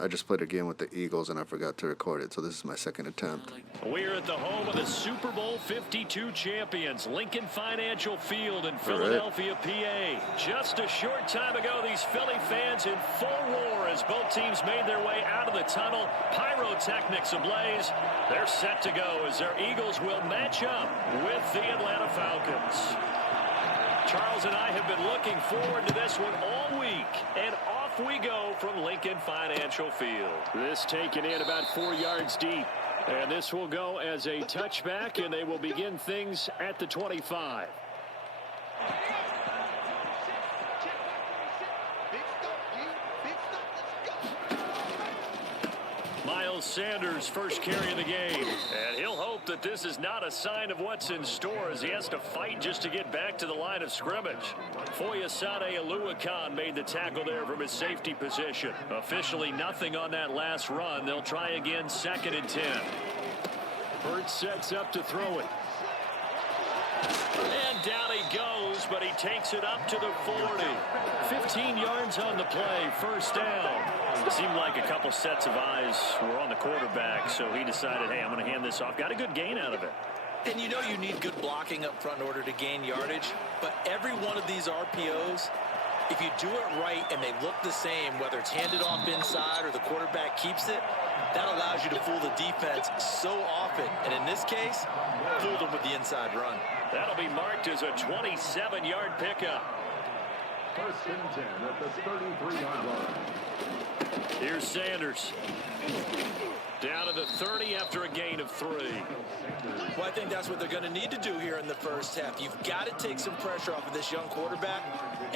I just played a game with the Eagles and I forgot to record it, so this is my second attempt. We're at the home of the Super Bowl 52 champions, Lincoln Financial Field in Philadelphia, PA. Just a short time ago, these Philly fans in full roar as both teams made their way out of the tunnel. Pyrotechnics ablaze. They're set to go as their Eagles will match up with the Atlanta Falcons. Charles and I have been looking forward to this one all week, and off we go from Lincoln Financial Field. This taken in about 4 yards deep, and this will go as a touchback, and they will begin things at the 25. Sanders first carry of the game, and he'll hope that this is not a sign of what's in store as he has to fight just to get back to the line of scrimmage. Foyesade Aluakan made the tackle there from his safety position. Officially nothing on that last run. They'll try again, 2nd and 10. Hurt sets up to throw it. And down he goes, but he takes it up to the 40. 15 yards on the play, first down. It seemed like a couple sets of eyes were on the quarterback, so he decided, hey, I'm going to hand this off. Got a good gain out of it. And you know you need good blocking up front in order to gain yardage, but every one of these RPOs, if you do it right and they look the same, whether it's handed off inside or the quarterback keeps it, that allows you to fool the defense so often. And in this case, fooled them with the inside run. That'll be marked as a 27-yard pickup. 1st and 10 at the 33-yard line. Here's Sanders. Down to the 30 after a gain of 3. Well, I think that's what they're going to need to do here in the first half. You've got to take some pressure off of this young quarterback,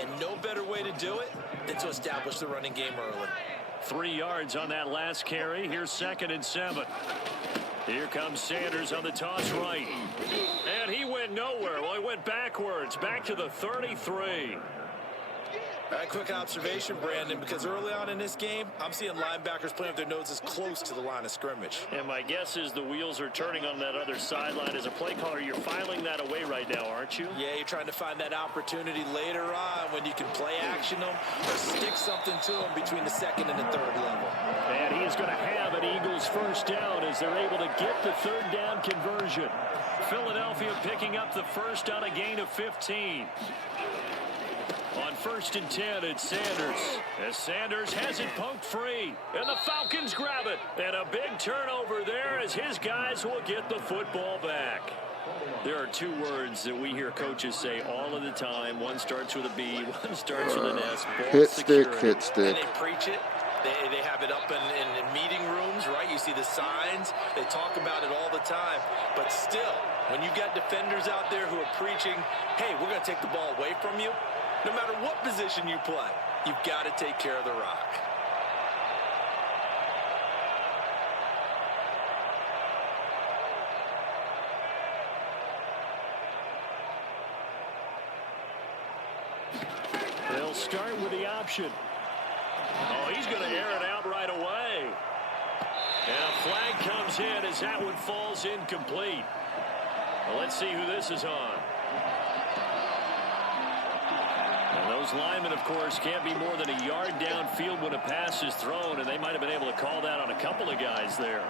and no better way to do it than to establish the running game early. 3 yards on that last carry. Here's 2nd and 7. Here comes Sanders on the toss right. And he went nowhere. Well, he went backwards, back to the 33. All right, quick observation, Brandon, because early on in this game, I'm seeing linebackers playing with their noses close to the line of scrimmage. And my guess is the wheels are turning on that other sideline. As a play caller, you're filing that away right now, aren't you? Yeah, you're trying to find that opportunity later on when you can play action them or stick something to them between the 2nd and the 3rd level. And he's going to have an Eagles first down as they're able to get the 3rd down conversion. Philadelphia picking up the first on a gain of 15. On 1st and 10, it's Sanders. As Sanders has it poked free. And the Falcons grab it. And a big turnover there as his guys will get the football back. There are 2 words that we hear coaches say all of the time. One starts with a B, one starts with an S. Hit stick, hit stick. And they preach it. They have it up in meeting rooms, right? You see the signs. They talk about it all the time. But still, when you've got defenders out there who are preaching, hey, we're going to take the ball away from you, no matter what position you play, you've got to take care of the rock. They'll start with the option. Oh, he's going to air it out right away. And a flag comes in as that one falls incomplete. Well, let's see who this is on. Those linemen, of course, can't be more than a yard downfield when a pass is thrown, and they might have been able to call that on a couple of guys there.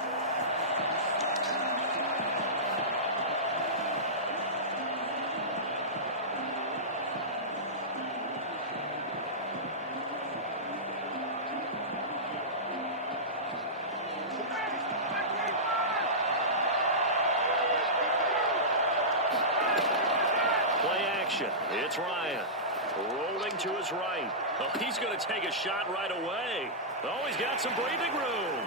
Play action. It's Ryan. Rolling to his right. Oh, he's going to take a shot right away. Oh, he's got some breathing room.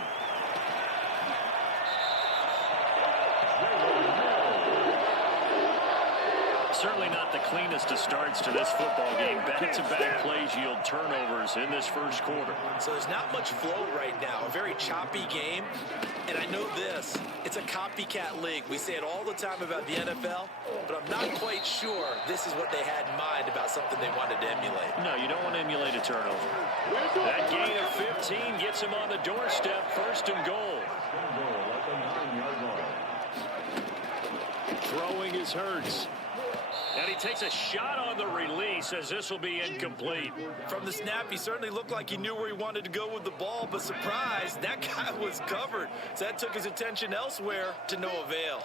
Certainly not the cleanest of starts to this football game. Back-to-back plays yield turnovers in this first quarter. So there's not much flow right now. A very choppy game. And I know this. It's a copycat league. We say it all the time about the NFL, but I'm not quite sure this is what they had in mind about something they wanted to emulate. No, you don't want to emulate a turnover. That gain of 15 gets him on the doorstep, 1st and goal. Throwing is Hurts. And he takes a shot on the release as this will be incomplete. From the snap, he certainly looked like he knew where he wanted to go with the ball, but surprise, that guy was covered. So that took his attention elsewhere to no avail.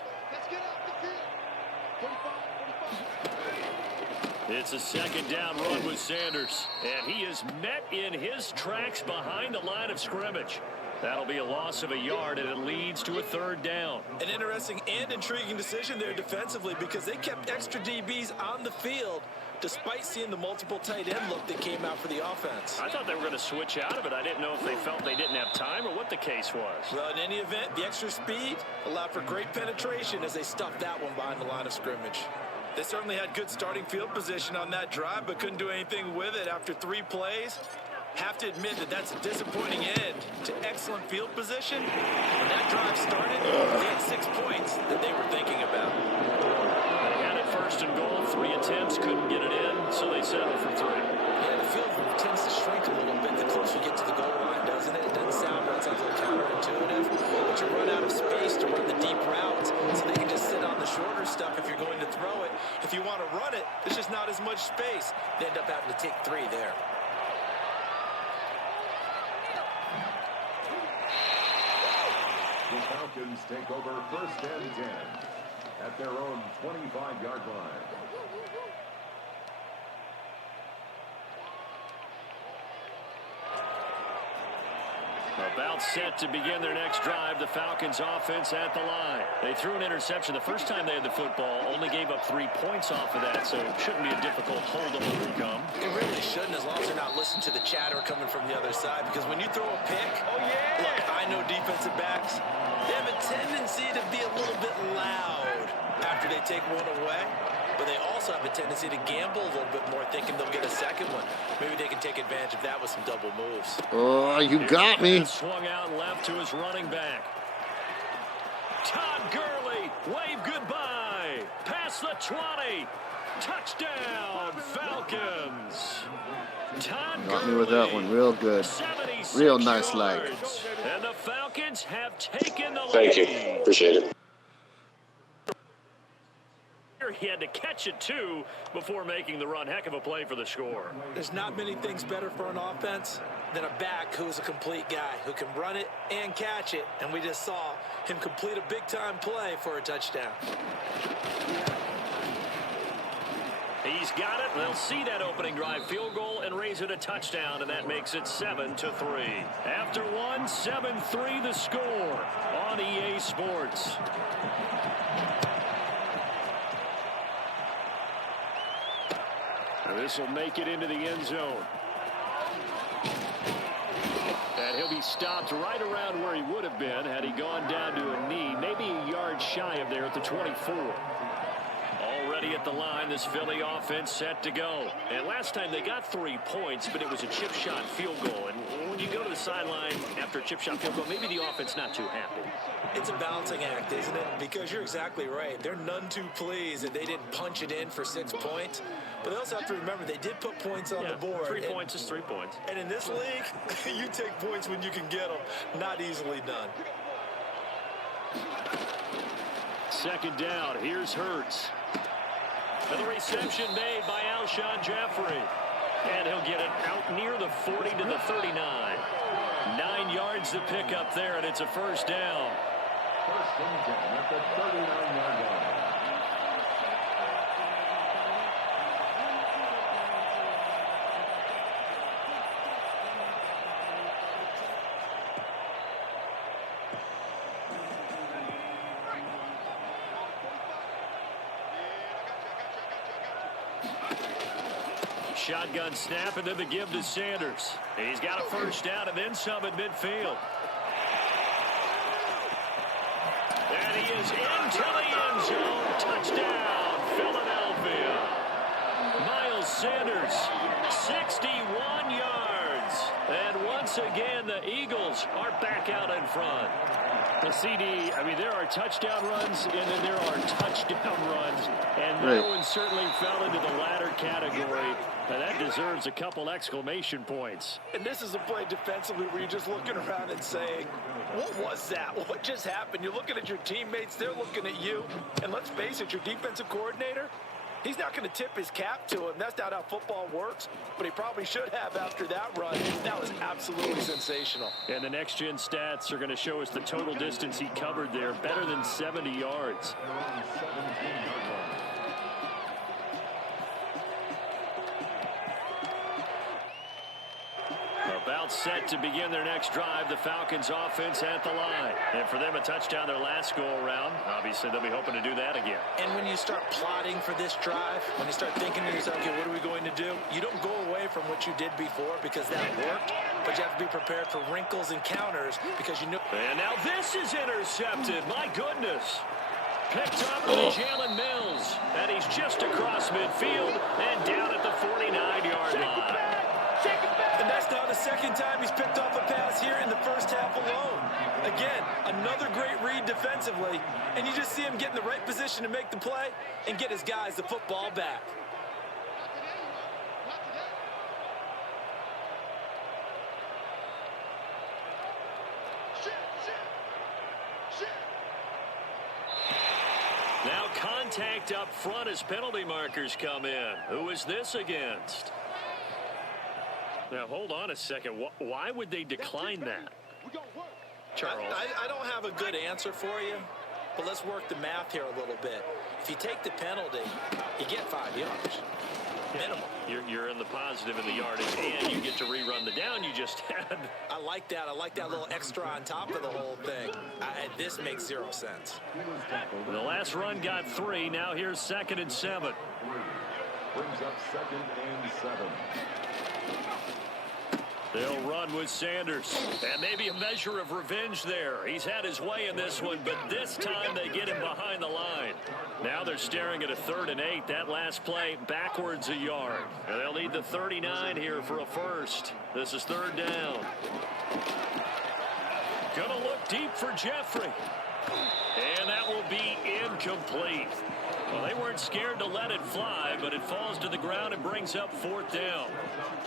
It's a second down run with Sanders. And he is met in his tracks behind the line of scrimmage. That'll be a loss of a yard, and it leads to a third down. An interesting and intriguing decision there defensively because they kept extra DBs on the field despite seeing the multiple tight end look that came out for the offense. I thought they were going to switch out of it. I didn't know if they felt they didn't have time or what the case was. Well, in any event, the extra speed allowed for great penetration as they stuffed that one behind the line of scrimmage. They certainly had good starting field position on that drive, but couldn't do anything with it after 3 plays. Have to admit that that's a disappointing end to excellent field position. When that drive started, they had 6 points that they were thinking about. They had it first and goal, 3 attempts, couldn't get it in, so they settled for 3. Yeah, the field tends to shrink a little bit the closer you get to the goal line, doesn't it? It doesn't sound right. It sounds a little counterintuitive. But you run out of space to run the deep routes, so they can just sit on the shorter stuff if you're going to throw it. If you want to run it, there's just not as much space. They end up having to take 3 there. The Falcons take over first and 10 at their own 25-yard line. About set to begin their next drive, the Falcons offense at the line. They threw an interception the first time they had the football, only gave up 3 points off of that, so it shouldn't be a difficult hold to overcome. It really shouldn't, as long as they're not listening to the chatter coming from the other side, because when you throw a pick, look, I know defensive backs, they have a tendency to be a little bit loud after they take one away. But they also have a tendency to gamble a little bit more, thinking they'll get a second one. Maybe they can take advantage of that with some double moves. Oh, you got me. Swung out left to his running back. Todd Gurley, wave goodbye. Past the 20. Touchdown, Falcons. Todd Got me with that one. Real good. Real nice like. And the Falcons have taken the lead. Thank you. Appreciate it. He had to catch it, too, before making the run. Heck of a play for the score. There's not many things better for an offense than a back who's a complete guy, who can run it and catch it. And we just saw him complete a big-time play for a touchdown. He's got it. They'll see that opening drive field goal and raise it a touchdown, and that makes it 7-3. After one, 7-3 the score on EA Sports. This will make it into the end zone. And he'll be stopped right around where he would have been had he gone down to a knee, maybe a yard shy of there at the 24. Already at the line, this Philly offense set to go. And last time they got 3 points, but it was a chip shot field goal. And when you go to the sideline after a chip shot field goal, maybe the offense not too happy. It's a balancing act, isn't it? Because you're exactly right. They're none too pleased that they didn't punch it in for 6 points. But they also have to remember they did put points on the board. 3 points is 3 points. And in this league, you take points when you can get them. Not easily done. Second down. Here's Hurts. And the reception made by Alshon Jeffrey. And he'll get it out near the 40 to the 39. 9 yards to pick up there, and it's a first down. First and 10 at the 39-yard line. Shotgun snap, and then the give to Sanders. He's got a first down and then some at midfield. And he is into the end zone. Touchdown, Philadelphia. Miles Sanders, 61 yards. And once again, the Eagles are back out in front. The CD, I mean, there are touchdown runs, and then there are touchdown runs. And that one certainly fell into the latter category. And that deserves a couple exclamation points. And this is a play defensively where you're just looking around and saying, what was that? What just happened? You're looking at your teammates. They're looking at you. And let's face it, your defensive coordinator, He's not going to tip his cap to him. That's not how football works, but he probably should have after that run. That was absolutely sensational. And the next-gen stats are going to show us the total distance he covered there, better than 70 yards. About set to begin their next drive. The Falcons offense at the line. And for them, a touchdown their last go-around. Obviously, they'll be hoping to do that again. And when you start plotting for this drive, when you start thinking to yourself, okay, what are we going to do? You don't go away from what you did before because that worked, but you have to be prepared for wrinkles and counters because you know. And now this is intercepted. My goodness. Picked up by Jalen Mills. And he's just across midfield and down at the 49-yard line. And that's now the second time he's picked off a pass here in the first half alone. Again, another great read defensively, and you just see him get in the right position to make the play and get his guys the football back. Now contact up front as penalty markers come in. Who is this against? Now, hold on a second. Why would they decline that? Charles. I don't have a good answer for you, but let's work the math here a little bit. If you take the penalty, you get 5 yards. Minimum. You're in the positive in the yardage, and you get to rerun the down you just had. I like that. I like that little extra on top of the whole thing. This makes 0 sense. The last run got 3. Now here's 2nd and 7. Brings up 2nd and 7. They'll run with Sanders. And maybe a measure of revenge there. He's had his way in this one, but this time they get him behind the line. Now they're staring at a 3rd and 8. That last play backwards a yard. And they'll need the 39 here for a first. This is 3rd down. Gonna look deep for Jeffrey. And that will be incomplete. Well, they weren't scared to let it fly, but it falls to the ground and brings up 4th down.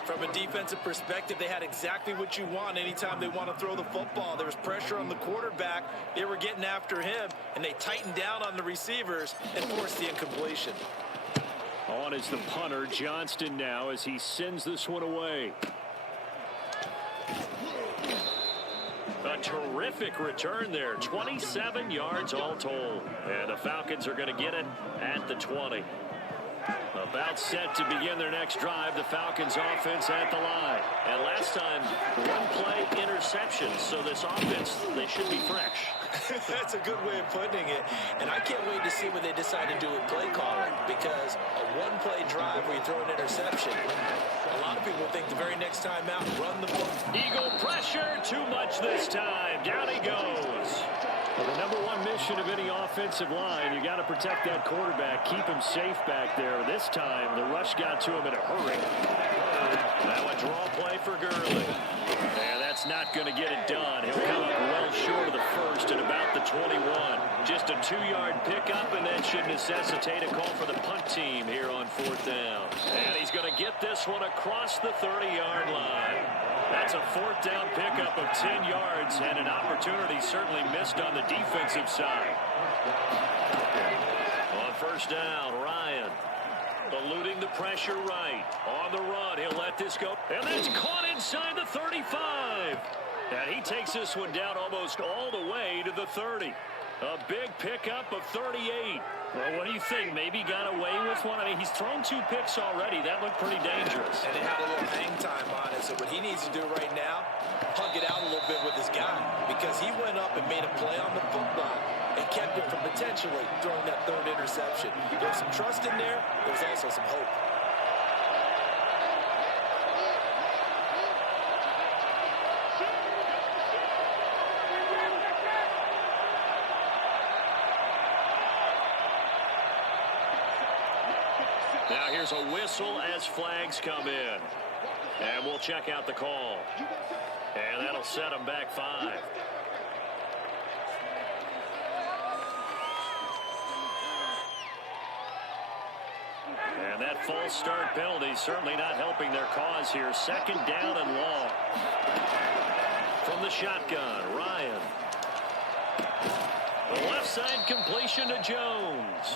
From a defensive perspective, they had exactly what you want anytime they want to throw the football. There was pressure on the quarterback. They were getting after him, and they tightened down on the receivers and forced the incompletion. On is the punter, Johnston, now as he sends this one away. A terrific return there. 27 yards all told. And the Falcons are going to get it at the 20. About set to begin their next drive. The Falcons offense at the line. And last time, 1-play interception. So this offense, they should be fresh. That's a good way of putting it. And I can't wait to see what they decide to do with play calling. Because a 1-play drive where you throw an interception, a lot of people think the very next time out, run the ball. Eagle pressure, too much this time. Down he goes. Well, the number one mission of any offensive line, you got to protect that quarterback, keep him safe back there. This time, the rush got to him in a hurry. Now a draw play for Gurley. And that's not going to get it done. He'll come up well short of the first at about the 21. Just a 2-yard pickup, and that should necessitate a call for the punt team here on 4th down. And he's going to get this one across the 30-yard line. That's a 4th down pickup of 10 yards and an opportunity certainly missed on the defensive side. On 1st down, Ryan eluding the pressure right. On the run, he'll let this go. And that's caught inside the 35. And he takes this one down almost all the way to the 30. A big pickup of 38. Well, what do you think? Maybe got away with one? I mean, he's thrown 2 picks already. That looked pretty dangerous. And it had a little hang time on it. So what he needs to do right now, hug it out a little bit with his guy. Because he went up and made a play on the football and kept it from potentially throwing that 3rd interception. There was some trust in there. There was also some hope. Now here's a whistle as flags come in. And we'll check out the call. And that'll set them back 5. And that false start penalty certainly not helping their cause here. 2nd down and long. From the shotgun, Ryan. The left side completion to Jones.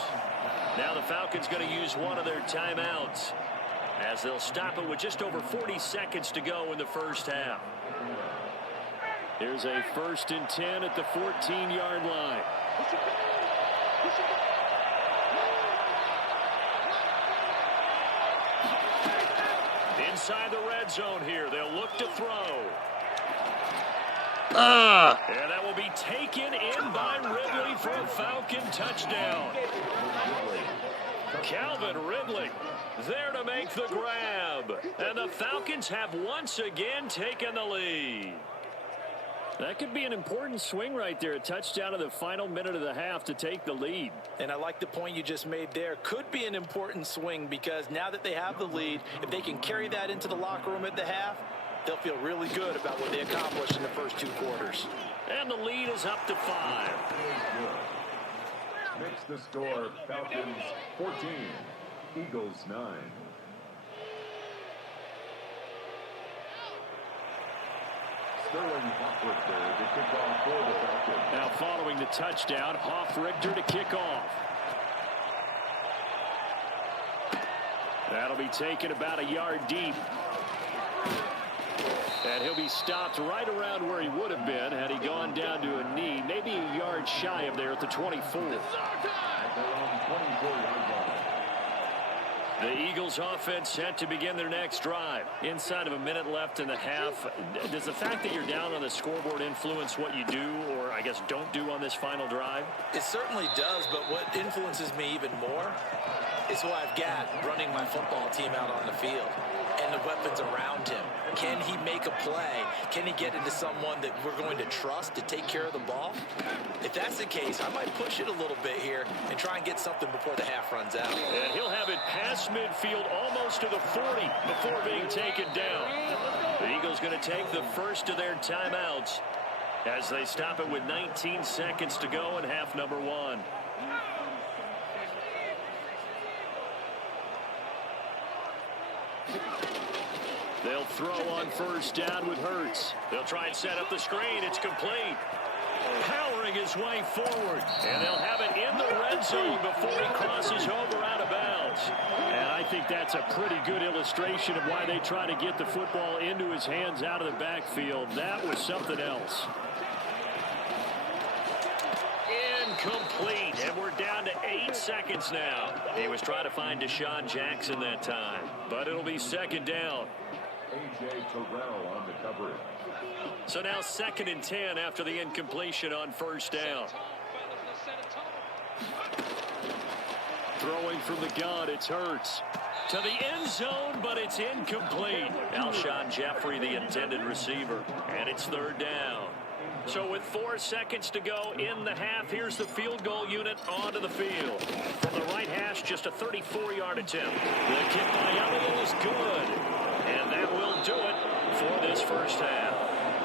Now the Falcons going to use one of their timeouts as they'll stop it with just over 40 seconds to go in the first half. Here's a 1st and 10 at the 14-yard line. Inside the red zone here, they'll look to throw. And that will be taken in by Ridley for a Falcon touchdown. Calvin Ridley there to make the grab. And the Falcons have once again taken the lead. That could be an important swing right there. A touchdown in the final minute of the half to take the lead. And I like the point you just made there. Could be an important swing because now that they have the lead, if they can carry that into the locker room at the half, they'll feel really good about what they accomplished in the first 2 quarters. And the lead is up to 5. Makes the score Falcons 14, Eagles 9. Sterling Hoffrichter to kick off for the Falcons. Now following the touchdown, Hoffrichter to kick off. That'll be taken about a yard deep. And he'll be stopped right around where he would have been had he gone down to a knee, maybe a yard shy of there at the 24. At their own 24-yard line. The Eagles offense set to begin their next drive. Inside of a minute left in the half. Does the fact that you're down on the scoreboard influence what you do, or I guess don't do on this final drive? It certainly does, but what influences me even more is who I've got running my football team out on the field and the weapons around him. Can he make a play? Can he get into someone that we're going to trust to take care of the ball? If that's the case, I might push it a little bit here and try and get something before the half runs out. And he'll have it past midfield almost to the 40 before being taken down. The Eagles going to take the first of their timeouts as they stop it with 19 seconds to go in half number 1. They'll throw on first down with Hurts. They'll try and set up the screen. It's complete. Powering his way forward. And they'll have it in the red zone before he crosses over out of bounds. And I think that's a pretty good illustration of why they try to get the football into his hands out of the backfield. That was something else. Incomplete. And we're down to 8 seconds now. He was trying to find Deshaun Jackson that time. But it'll be second down. A.J. Terrell on the coverage. So now 2nd and 10 after the incompletion on first down. Throwing from the gun, it's Hurts. To the end zone, but it's incomplete. Alshon Jeffrey, the intended receiver. And it's 3rd down. So with 4 seconds to go in the half, here's the field goal unit onto the field. From the right hash, just a 34-yard attempt. The kick by Elliott is good. And that will do it for this first half.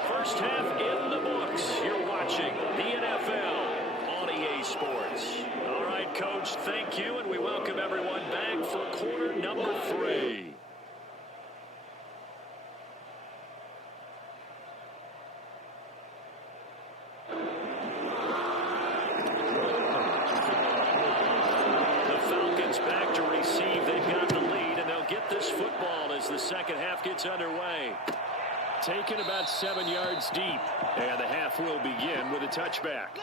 First half in the books. You're watching the NFL on EA Sports. All right, Coach, thank you, and we welcome everyone back for quarter number 3. Back to receive. They've got the lead, and they'll get this football as the second half gets underway. Taken about 7 yards deep, and the half will begin with a touchback.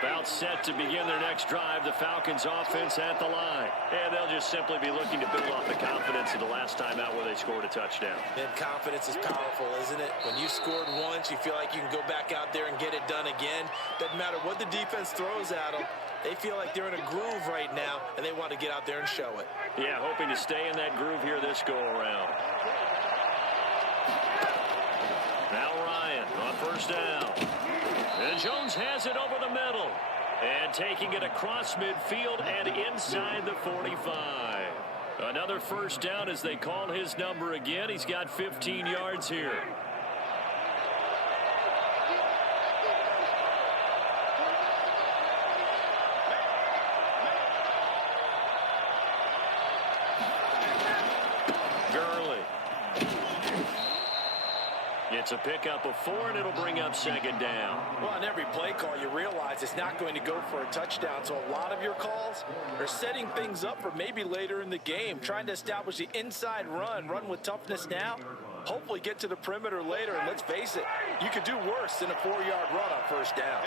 About set to begin their next drive. The Falcons offense at the line. And they'll just simply be looking to build off the confidence of the last time out where they scored a touchdown. And confidence is powerful, isn't it? When you scored once, you feel like you can go back out there and get it done again. Doesn't matter what the defense throws at them. They feel like they're in a groove right now, and they want to get out there and show it. Yeah, hoping to stay in that groove here this go-around. Now Ryan on first down. And Jones has it over the middle. And taking it across midfield and inside the 45. Another first down as they call his number again. He's got 15 yards here. It's a pickup of 4, and it'll bring up second down. Well, on every play call, you realize it's not going to go for a touchdown. So a lot of your calls are setting things up for maybe later in the game, trying to establish the inside run with toughness now, hopefully get to the perimeter later. And let's face it, you could do worse than a 4-yard run on first down.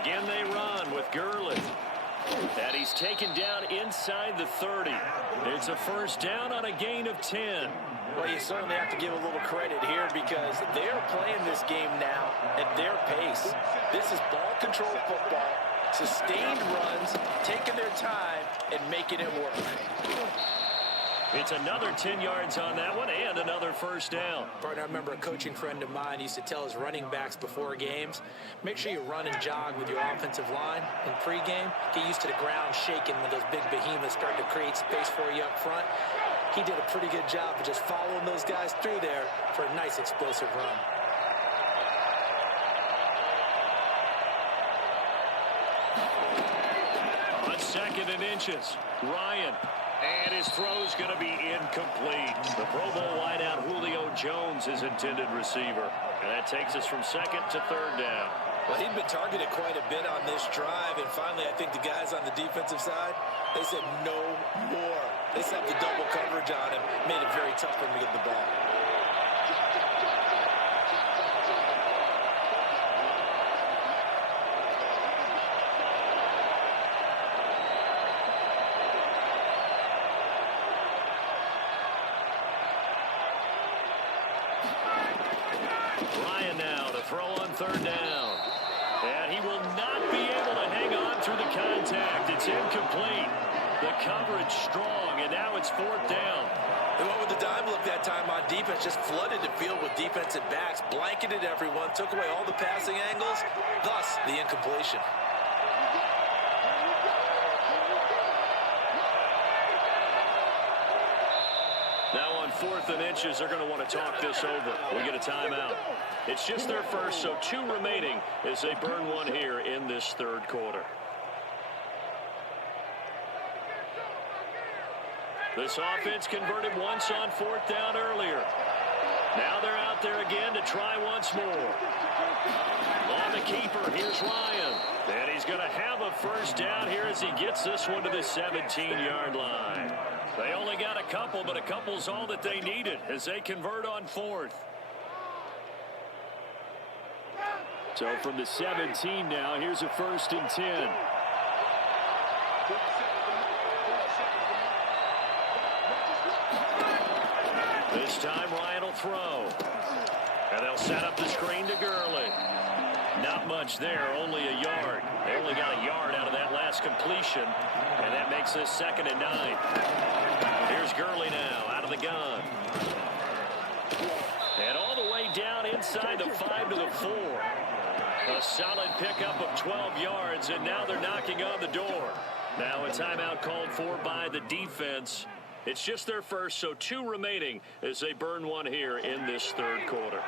Again, they run with Gurley. And he's taken down inside the 30. It's a first down on a gain of 10. Well, you certainly have to give a little credit here because they're playing this game now at their pace. This is ball control football, sustained runs, taking their time, and making it work. It's another 10 yards on that one and another first down. Partner, I remember a coaching friend of mine used to tell his running backs before games, make sure you run and jog with your offensive line in pregame. Get used to the ground shaking when those big behemoths start to create space for you up front. He did a pretty good job of just following those guys through there for a nice explosive run. On 2nd and inches, Ryan. And his throw's going to be incomplete. The Pro Bowl wideout Julio Jones is intended receiver. And that takes us from 2nd to 3rd down. Well, he'd been targeted quite a bit on this drive. And finally, I think the guys on the defensive side, they said no more. They slapped the double coverage on him. Made it very tough for him to get the ball. Ryan now to throw on 3rd down. And he will not be able to hang on through the contact. It's incomplete. The coverage strong, and now it's 4th down. They went with the dime look that time on defense, just flooded the field with defensive backs, blanketed everyone, took away all the passing angles, thus the incompletion. Now on 4th and inches, they're going to want to talk this over. We get a timeout. It's just their first, so 2 remaining as they burn one here in this 3rd quarter. This offense converted once on 4th down earlier. Now they're out there again to try once more. On the keeper, here's Ryan. And he's going to have a first down here as he gets this one to the 17-yard line. They only got a couple, but a couple's all that they needed as they convert on 4th. So from the 17 now, here's a 1st and 10. This time Ryan will throw. And they'll set up the screen to Gurley. Not much there, only a yard. They only got a yard out of that last completion. And that makes this 2nd and 9. Here's Gurley now out of the gun. And all the way down inside the 5 to the 4. A solid pickup of 12 yards, and now they're knocking on the door. Now a timeout called for by the defense. It's just their first, so 2 remaining as they burn one here in this 3rd quarter.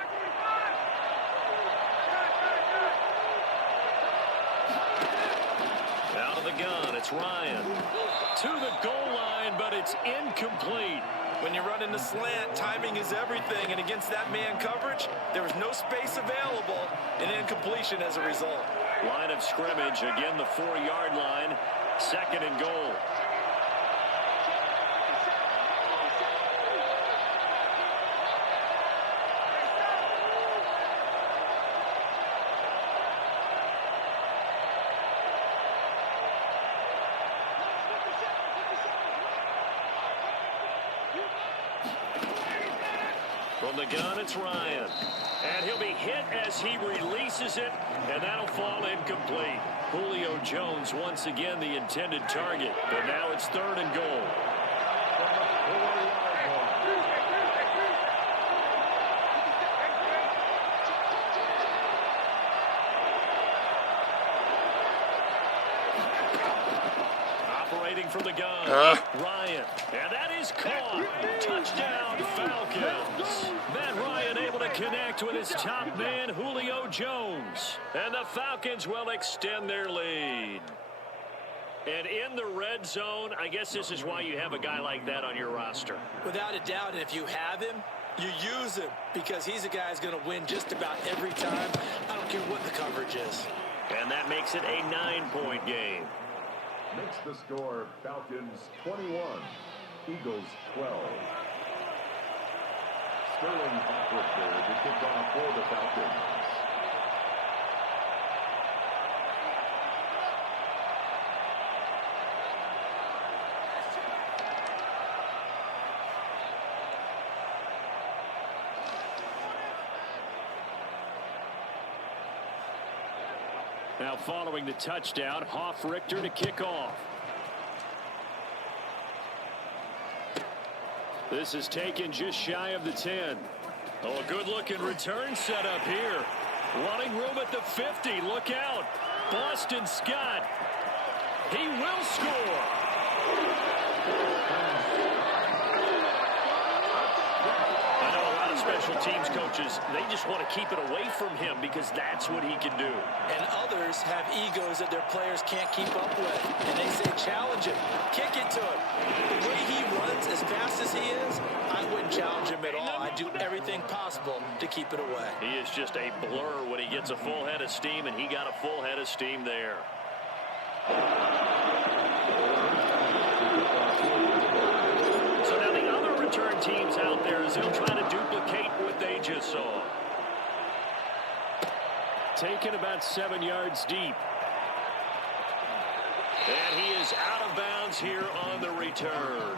Out of the gun, it's Ryan. To the goal line, but it's incomplete. When you run in the slant, timing is everything, and against that man coverage, there was no space available, and incompletion as a result. Line of scrimmage, again the 4-yard line, 2nd and goal. From the gun, it's Ryan. And he'll be hit as he releases it, and that'll fall incomplete. Julio Jones once again the intended target, but now it's 3rd and goal. Operating from the gun, Ryan. And that is caught. Touchdown, Falcons. Matt Ryan able to connect with his top man, Julio Jones. And the Falcons will extend their lead. And in the red zone, I guess this is why you have a guy like that on your roster. Without a doubt, and if you have him, you use him because he's a guy who's going to win just about every time. I don't care what the coverage is. And that makes it a 9-point game. Makes the score Falcons 21, Eagles 12. Sterling Hopper to kick off for the Falcons. Now following the touchdown, Richter to kick off. This is taken just shy of the 10. Oh, a good-looking return set up here. Running room at the 50. Look out. Boston Scott. He will score. I know a lot of special teams coaches, they just want to keep it away from him because that's what he can do. And others have egos that their players can't keep up with. And they say, challenge him. Kick it to him. The way he runs as fast as he is, I wouldn't challenge him at all. I'd do everything possible to keep it away. He is just a blur when he gets a full head of steam, and he got a full head of steam there. So now the other return teams out there is they'll try to duplicate what they just saw. Taken about 7 yards deep. And he is out of bounds here on the return.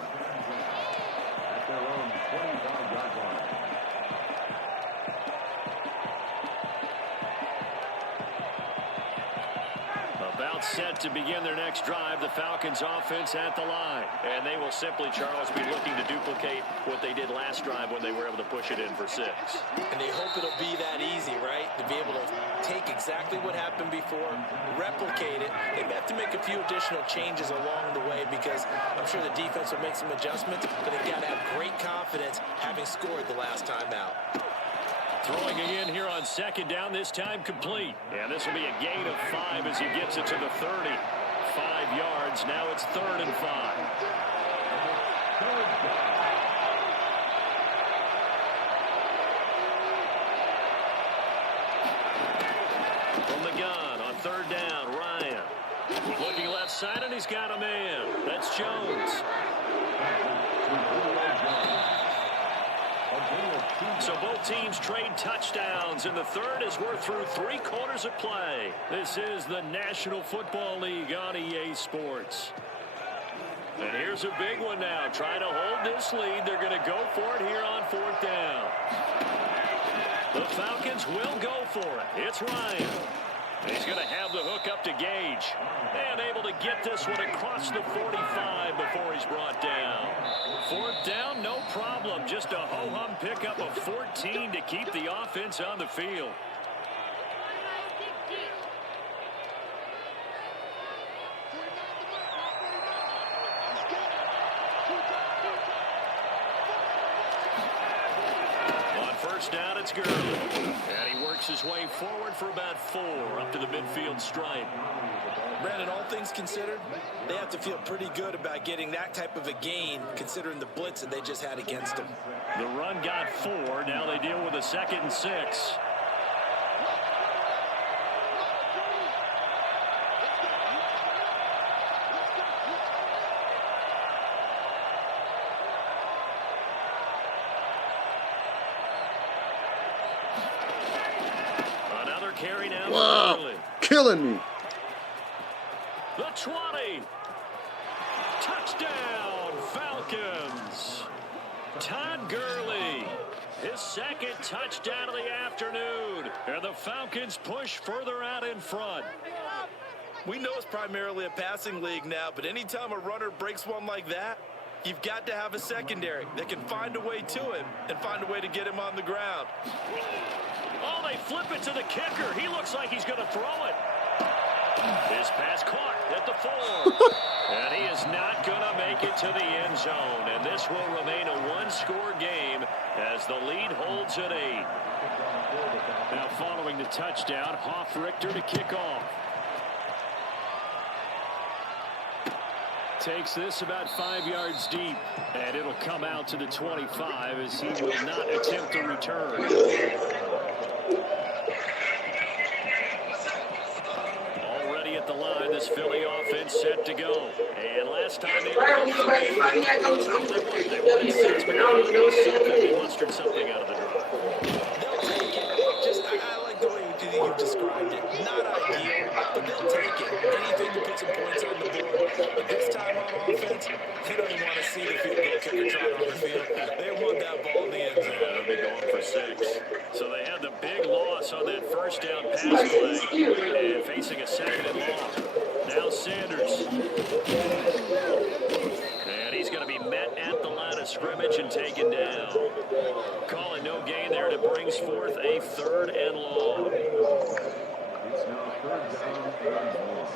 At their own 25-yard line. About set to begin their next drive, the Falcons offense at the line. And they will simply, Charles, be looking to duplicate what they did last drive when they were able to push it in for 6. And they hope it'll be that easy, right? To be able to take exactly what happened before, replicate it. They have to make a few additional changes along the way because I'm sure the defense will make some adjustments, but they've got to have great confidence having scored the last time out. Throwing again here on second down, this time complete. And this will be a gain of 5 as he gets it to the 30. 5 yards. Now it's 3rd and 5. From the gun on 3rd down, Ryan. Looking left side, and he's got a man. That's Jones. So both teams trade touchdowns, and the third as we're through 3 quarters of play. This is the National Football League on EA Sports. And here's a big one now. Trying to hold this lead. They're going to go for it here on 4th down. The Falcons will go for it. It's Ryan. He's going to have the hook up to Gage. And able to get this one across the 45 before he's brought down. 4th down, no problem. Just a ho-hum pickup of 14 to keep the offense on the field. On 1st down, it's Gurley. And he works his way forward for about 4 up to the midfield stripe. Brandon, all things considered, they have to feel pretty good about getting that type of a gain considering the blitz that they just had against them. The run got 4. Now they deal with a 2nd and 6. Another carry now. Wow, killing me. The 20. Touchdown, Falcons. Todd Gurley, his 2nd touchdown of the afternoon. And the Falcons push further out in front. We know it's primarily a passing league now, but anytime a runner breaks one like that, you've got to have a secondary that can find a way to him and find a way to get him on the ground. Oh, they flip it to the kicker. He looks like he's going to throw it. His pass caught at the 4. And he is not going to make it to the end zone. And this will remain a 1-score game as the lead holds at 8. Now following the touchdown, Richter to kick off. Takes this about 5 yards deep, and it'll come out to the 25 as he will not attempt to return. Already at the line, this Philly offense set to go. And last time they wanted 6, but they mustered something out of the drive. They'll take it. I like the way you described it. Not ideal, but they'll take it. Anything to put some points on the board. But this time on offense, they don't even want to see the field goal kicker trot on the field. They want that ball in the end zone. They'll be going for 6. So they had the big loss on that first down pass play and facing a second and long. Now Sanders. And he's going to be met at the line of scrimmage and taken down. Calling no gain there, and it brings forth a 3rd and long. It's now 3rd down and long.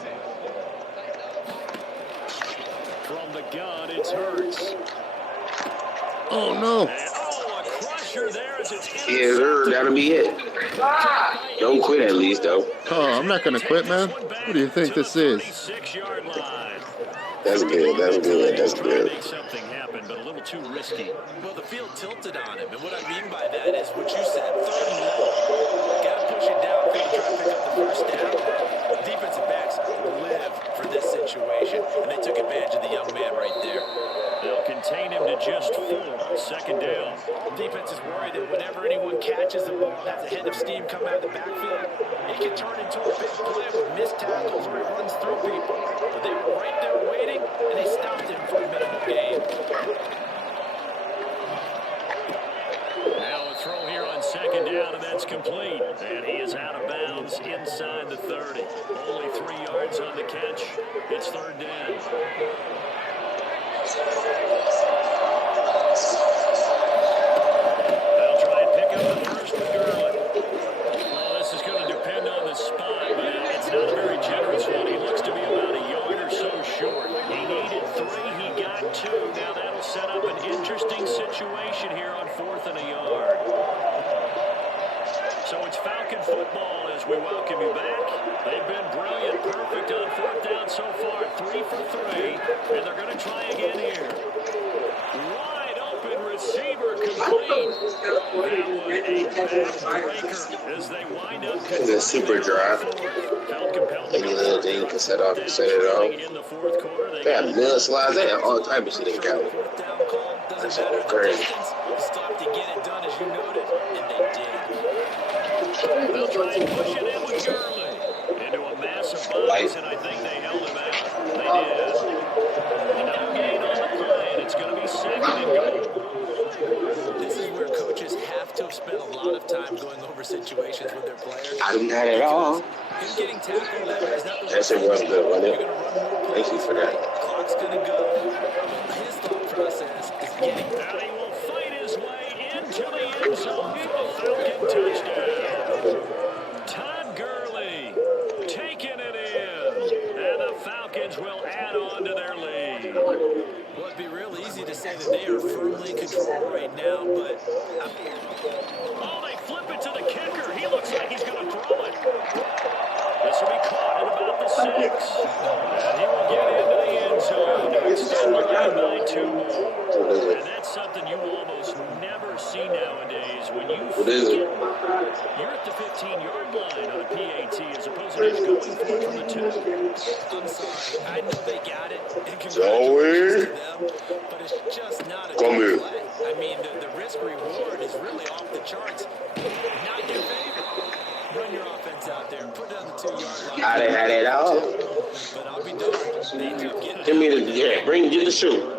From the gun, it's Hurts. Oh, no. And, a crusher there as it's Yeah, sir, that'll be it. Don't quit at least, though. Oh, I'm not going to quit, man. What do you think this is? 36-yard line. That's good. That's good. That's good. Make something happen, but a little too risky. Well, the field tilted on him, and what I mean by that is what you said, 3rd and long. Got to push it downfield to try to pick up the first down. Defensive backs live for this situation, and they took advantage of the young man right there. They'll contain him to just 4. 2nd down. Defense is worried that whenever anyone catches the ball, has a head of steam come out of the backfield, it can turn into a big play with missed tackles or he runs through people. But they were right there waiting, and they stopped him for a minimal gain. Now a throw here on 2nd down, and that's complete. And he is out of bounds inside the 30. Only 3 yards on the catch. It's 3rd down. They'll try and pick up the first with Gurley. Well, this is going to depend on the spot, but it's not a very generous one. He looks to be about a yard or so short. He needed 3. He got 2. Now that'll set up an interesting situation here on 4th and a yard. So it's Falcon football as we welcome you back. They've been brilliant, perfect on 4th down so far, 3 for 3, and they're going to try again here. Wide open receiver complete. That was a backbreaker as they wind up. It's a super drive. Any little thing you can set off and set it off. In the 4th quarter, They have mudslides. They have all type of shit in Cali. That's all crazy. Stopped to get it done, as you noted, and they did. They'll try and push it in with Gurley into a massive box, and I think they held him out. They did. No gain on the play, and it's going to be 2nd and goal. This is where coaches have to have spent a lot of time going over situations with their players. I didn't have it all. Him getting tackled there is not the That shit was good, wasn't it? You're going to run more Thank you for that. Clock's going to go. His thought process is getting Now he will fight his way into the end zone for a Falcon touchdown. Todd Gurley taking it in, and the Falcons will add on to their lead. Well, it'd be real easy to say that they are firmly in control right now, but Oh, they flip it to the kicker. He looks like he's going to throw it. This will be caught at about the 6. And he will get into the end zone to extend the lead by 2 more. And that's something you almost never see nowadays when you What is it? you're at the 15-yard line on a PAT as opposed to just going for it from the 2. I'm sorry. I know they got it, and Joey. congratulations to them, but it's just not a Come good here. play. I mean, the risk-reward is really off the charts. Not in your favor. Run your offense out there. Put it on the 2-yard line. I didn't have it all. But I'll be darned. They do get it. Give me the, yeah, get the shoe.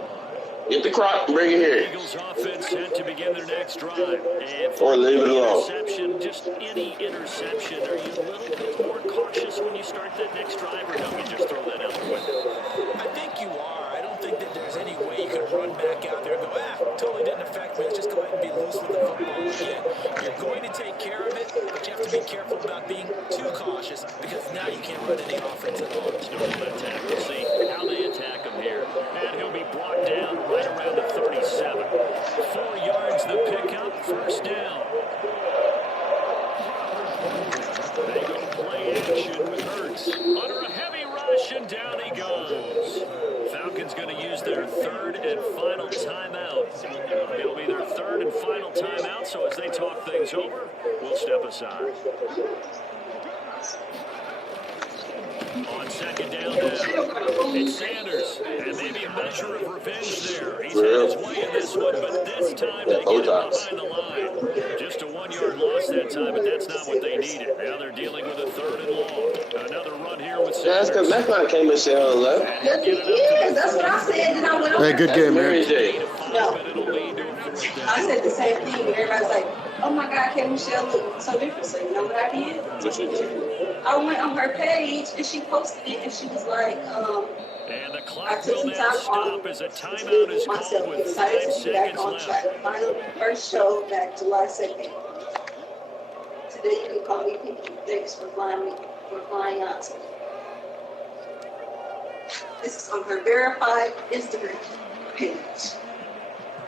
Get the crock, bring it here. Eagles offense set to begin their next drive. And Or leave it alone. interception, just any interception, are you a little bit more cautious when you start that next drive, or don't you just throw that out the window? I think you are. I don't think that there's any way you can run back out there and go, totally didn't affect me. Let's just go ahead and be loose with the football again. You're going to take care of it, but you have to be careful about being too cautious because now you can't run any offense at all. Still on attack. We'll see how they attack him here. And he'll be brought down right around the 37. 4 yards the pickup, 1st down. They go play action with Hurts. Under a heavy rush, and down he goes. Falcons Falcons going to use their third and final timeout. It'll be their third and final timeout, so as they talk things over, we'll step aside. On second down now, it's Sanders, and maybe a measure of revenge there. He's had his way in this one, but this time they get him behind the line. Just a 1-yard loss that time, but that's not what they needed. Now they're dealing with a third and long. Another run here with Sanders. That's because that's why I came Michelle left. Yes, he is. That's what I said. And I went over. Hey, good game, Mary man. J. No. I said the same thing. Everybody's like, oh my God, K. Michelle look so different. So you know what I did? What you did? I went on her page and she posted it and she was like, And the I clock took will some now time stop off as a to timeout is myself, called with excited 5 to be back seconds on left. track. Final first show back July 2nd. Today you can call me Pinky. Thanks for flying out to me. This is on her verified Instagram page.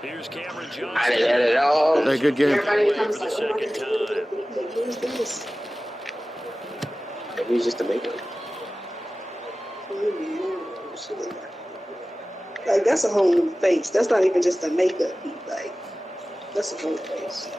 Here's Cameron Johnson. I didn't edit it all. Hey, good game. Everybody For comes the like, oh my second time. God, who's this? Maybe it's just a makeup. Like, that's a whole new face. That's not even just a makeup. Like, that's a whole face.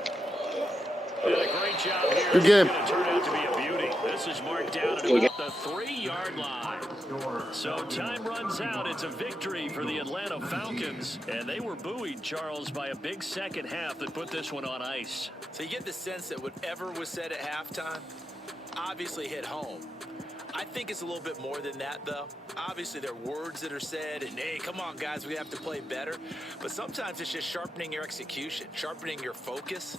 Did a great job here. Good game. It's going to turn out to be a beauty. This is marked down at about the 3-yard line. So time runs out. It's a victory for the Atlanta Falcons. And they were buoyed, Charles, by a big second half that put this one on ice. So you get the sense that whatever was said at halftime obviously hit home. I think it's a little bit more than that, though. Obviously, there are words that are said, and, hey, come on, guys, we have to play better. But sometimes it's just sharpening your execution, sharpening your focus,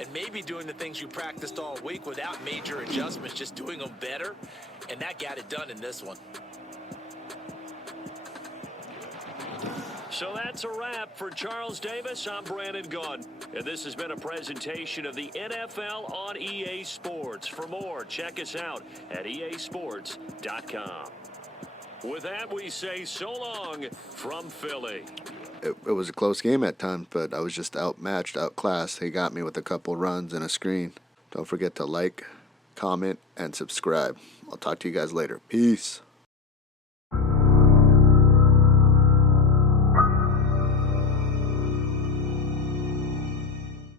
and maybe doing the things you practiced all week without major adjustments, just doing them better. And that got it done in this one. So that's a wrap for Charles Davis. I'm Brandon Gunn. And this has been a presentation of the NFL on EA Sports. For more, check us out at easports.com. With that, we say so long from Philly. It was a close game at times, but I was just outmatched, outclassed. He got me with a couple runs and a screen. Don't forget to like, comment, and subscribe. I'll talk to you guys later. Peace.